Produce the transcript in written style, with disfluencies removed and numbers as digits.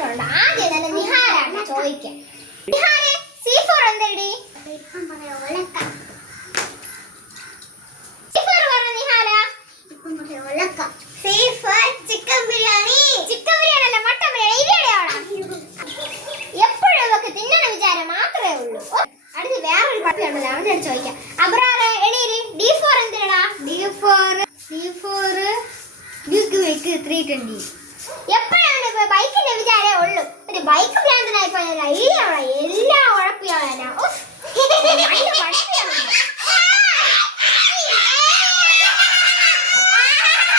പ്രശ്നമുണ്ട്. ആദ്യം തന്നെ നിഹാരാണ് ചോദിക്കാം. നിഹാരെ C4 എന്തടി? ഇപ്പം പറയാ ഒലക്ക. C4 പറ നിഹാര. ഇപ്പം പറയാ ഒലക്ക. C4 chicken biryani. Chicken biryani അല്ല, മട്ടൻ ബിരിയാണി. ഇവിടെയാണ് എപ്പോഴും ഇവക്ക് തിന്നണ വിചാരം മാത്രമേ ഉള്ളൂ. അടുത്ത് വേറൊരു പട്ടിയുണ്ടല്ലോ, അവനോട് ചോദിക്കാം. അബ്രാറെ എണീര്. D4 എന്തിനാ? D4 big bike 320. എപ്പോഴാണ് ബൈക്കിന്റെ വിചാരേ ഉള്ളൂ. ഒരു ബൈക്ക് ഭ്രാന്തനായി പോയാൽ എല്ലാം ഉഴപ്പിയാണ്.